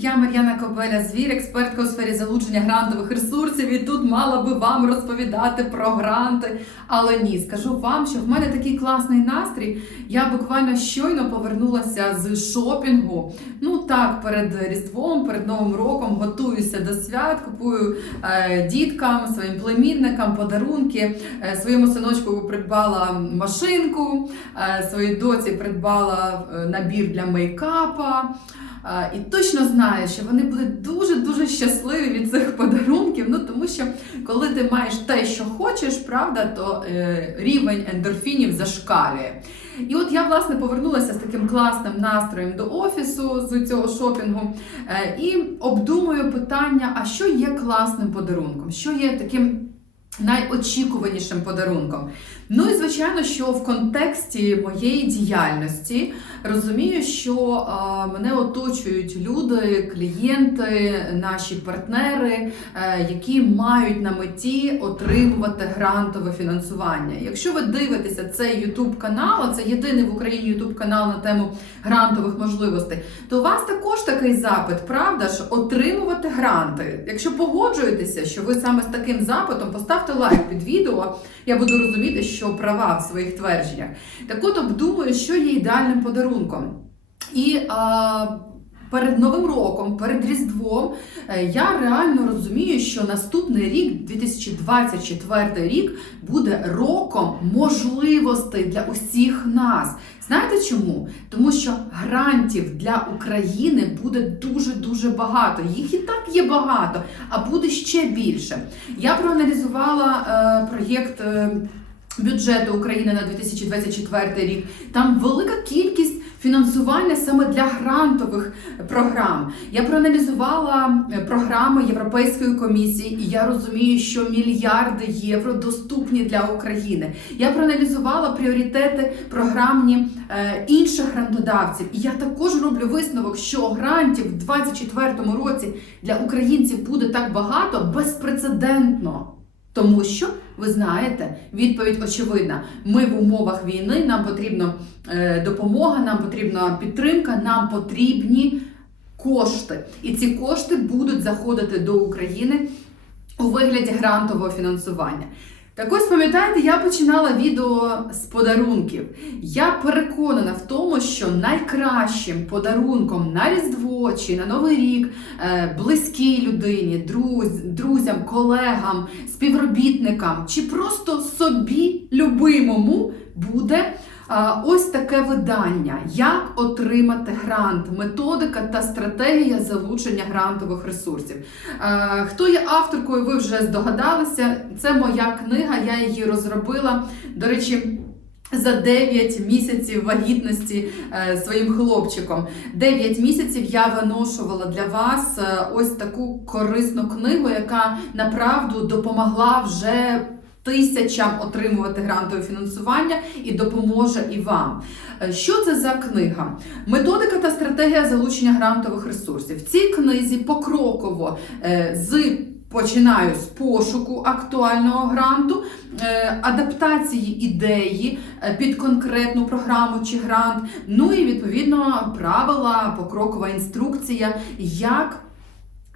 Я Мар'яна Кобеля, звір, експертка у сфері залучення грантових ресурсів. І тут мала би вам розповідати про гранти. Але ні, скажу вам, що в мене такий класний настрій. Я буквально щойно повернулася з шопінгу. Ну так, перед Різдвом, перед Новим роком готуюся до свят, купую е, діткам, своїм племінникам подарунки. Е, своєму синочку придбала машинку, е, своїй доці придбала е, набір для мейкапа. І точно знаю, що вони будуть дуже-дуже щасливі від цих подарунків. Ну тому що коли ти маєш те, що хочеш, правда, то е, рівень ендорфінів зашкалює. І от я власне повернулася з таким класним настроєм до офісу з цього шопінгу е, і обдумую питання: а що є класним подарунком? Що є таким найочікуванішим подарунком? Ну і звичайно, що в контексті моєї діяльності розумію, що мене оточують люди, клієнти, наші партнери, е, які мають на меті отримувати грантове фінансування. Якщо ви дивитеся цей YouTube канал, а це єдиний в Україні YouTube канал на тему грантових можливостей, то у вас також такий запит, правда ж, отримувати гранти. Якщо погоджуєтеся, що ви саме з таким запитом, поставте лайк під відео. Я буду розуміти, що права в своїх твердженнях. Так от обдумую, що є ідеальним подарунком. І а, перед Новим роком, перед Різдвом, е, я реально розумію, що наступний рік, 2024 рік, буде роком можливостей для усіх нас. Знаєте чому? Тому що грантів для України буде дуже-дуже багато. Їх і так є багато, а буде ще більше. Я проаналізувала е, проєкт. Е, Бюджету України на 2024 рік там велика кількість фінансування саме для грантових програм. Я проаналізувала програми Європейської комісії, і я розумію, що мільярди євро доступні для України. Я проаналізувала пріоритети програмні е, інших грантодавців. І я також роблю висновок, що грантів в 2024 році для українців буде так багато безпрецедентно. Тому що ви знаєте, відповідь очевидна. Ми в умовах війни, нам потрібна е, допомога, нам потрібна підтримка, нам потрібні кошти. І ці кошти будуть заходити до України у вигляді грантового фінансування. Так ось пам'ятаєте, я починала відео з подарунків. Я переконана в тому, що найкращим подарунком на Різдво чи на Новий рік е, близькій людині, друз, друзям, колегам, співробітникам чи просто собі любимому буде. Ось таке видання, як отримати грант, методика та стратегія залучення грантових ресурсів. Хто є авторкою, ви вже здогадалися. Це моя книга, я її розробила. До речі. За 9 місяців вагітності е, своїм хлопчиком. 9 місяців я виношувала для вас е, ось таку корисну книгу, яка направду допомогла вже тисячам отримувати грантове фінансування і допоможе і вам. Е, Що це за книга? Методика та стратегія залучення грантових ресурсів. В цій книзі покроково е, з Починаю з пошуку актуального гранту, е, адаптації ідеї під конкретну програму чи грант, ну і відповідно правила, покрокова інструкція, як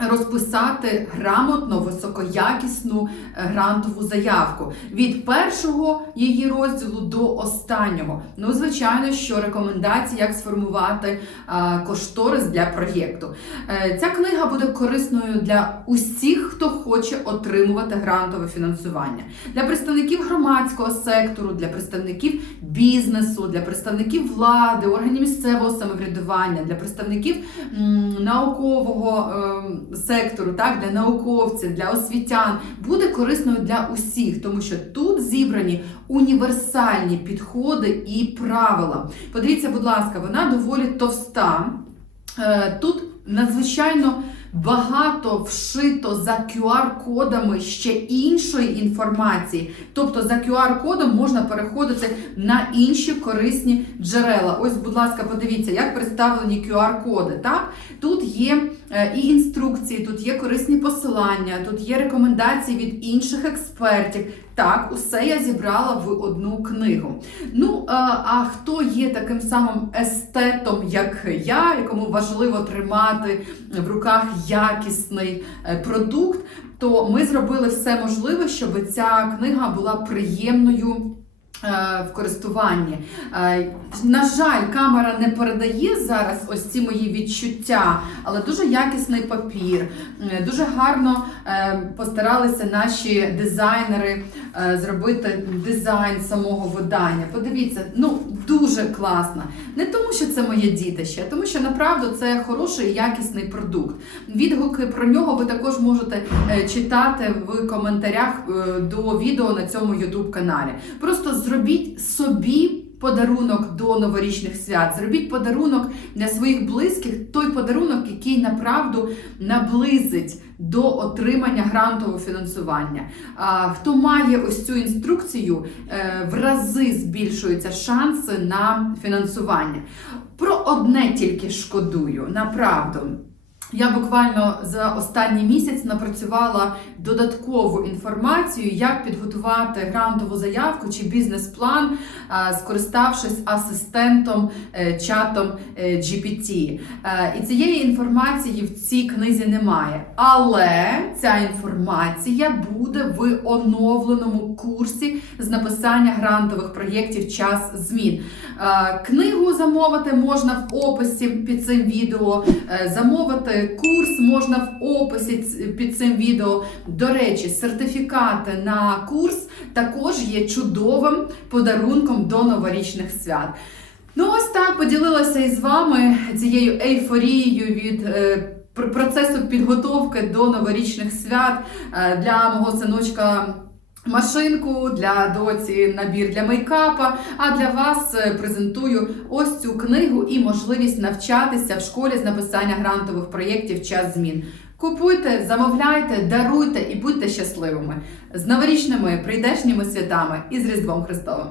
розписати грамотно, високоякісну е, грантову заявку від першого її розділу до останнього. Ну, звичайно, що рекомендації, як сформувати а, кошторис для проєкту. Е, Ця книга буде корисною для усіх, хто хоче отримувати грантове фінансування, для представників громадського сектору, для представників бізнесу, для представників влади, органів місцевого самоврядування, для представників м, наукового. ем, сектору, так, для науковців, для освітян, буде корисною для усіх, тому що тут зібрані універсальні підходи і правила. Подивіться, будь ласка, вона доволі товста. Е, Тут надзвичайно багато вшито за QR-кодами ще іншої інформації. Тобто за QR-кодом можна переходити на інші корисні джерела. Ось, будь ласка, подивіться, як представлені QR-коди. Так? Тут є е, і інструкції, тут є корисні посилання, тут є рекомендації від інших експертів. Так, усе я зібрала в одну книгу. Ну, е, а хто є таким самим естетом, як я, якому важливо тримати в руках якісний е, продукт, то ми зробили все можливе, щоб ця книга була приємною. Е, В користуванні. Е, На жаль, камера не передає зараз ось ці мої відчуття, але дуже якісний папір. Е, Дуже гарно постаралися наші дизайнери зробити дизайн самого видання. Подивіться, ну дуже класно. Не тому, що це моє дітище, а тому, що направду це хороший і якісний продукт. Відгуки про нього ви також можете читати в коментарях до відео на цьому YouTube каналі. Просто зробіть собі. Подарунок до новорічних свят, зробіть подарунок для своїх близьких, той подарунок, який направду наблизить до отримання грантового фінансування. А, хто має ось цю інструкцію, е, в рази збільшуються шанси на фінансування. Про одне тільки шкодую, направду. Я буквально за останній місяць напрацювала додаткову інформацію, як підготувати грантову заявку чи бізнес-план, скориставшись асистентом е, чатом е, GPT. Е, І цієї інформації в цій книзі немає. Але ця інформація буде в оновленому курсі з написання грантових проєктів час змін. Е, Книгу замовити можна в описі під цим відео. Е, Замовити курс можна в описі під цим відео. До речі, сертифікати на курс також є чудовим подарунком до новорічних свят. Ну, ось так поділилася із вами цією ейфорією від. е, Процесу підготовки до новорічних свят е, для мого синочка машинку, для доці набір для мейкапа. А для вас е, презентую ось цю книгу і можливість навчатися в школі з написання грантових проєктів час змін. Купуйте, замовляйте, даруйте і будьте щасливими з новорічними прийдешніми святами і з Різдвом Христовим.